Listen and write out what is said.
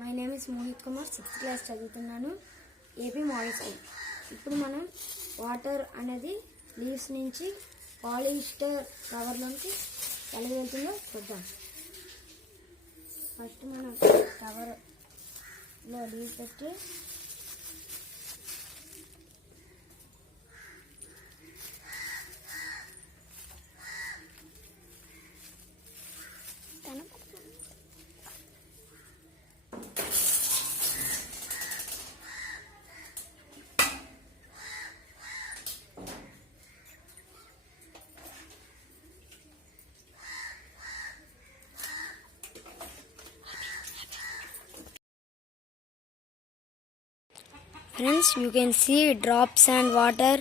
My name is Mohit Kumar, 6th class చదువుతున్నాను, AP model school. ఇప్పుడు మనం వాటర్ అనేది లీవ్స్ నుంచి పాలిస్టర్ కవర్లోకి ఎలా వెళ్తుందో చూద్దాం. ఫస్ట్ మనం కవర్లో లీవ్ పెట్టి Friends, you can see drops and water.